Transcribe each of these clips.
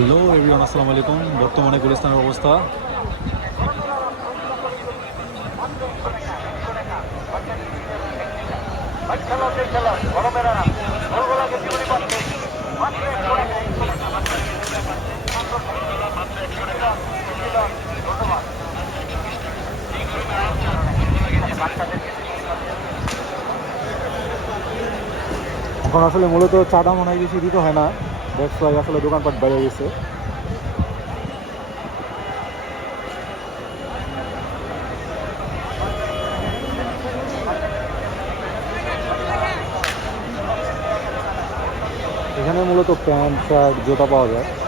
Hello everyone আসসালামু আলাইকুম। বর্তমানে গুলিস্তানের অবস্থা। এখন আসলে মূলত চাটা মনে হয় বেশি দিতে হয় না। দ্যাটস ওয়াই আসলে দোকানপাট বেড়ে গেছে। এখানে মূলত প্যান্ট শার্ট জুতা পাওয়া যায়।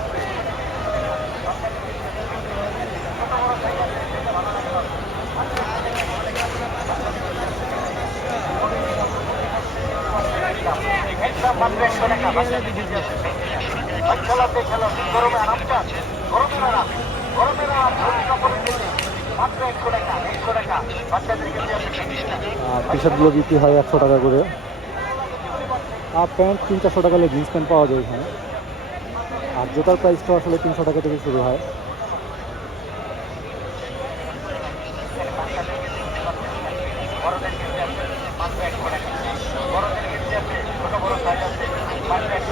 টি শার্টগুলো বিক্রি হয় একশো টাকা করে। আর প্যান্ট তিন চারশো টাকা জিন্স প্যান্ট পাওয়া যায় এখানে। আর জুতার প্রাইসটা আসলে তিনশো টাকা থেকে শুরু হয়।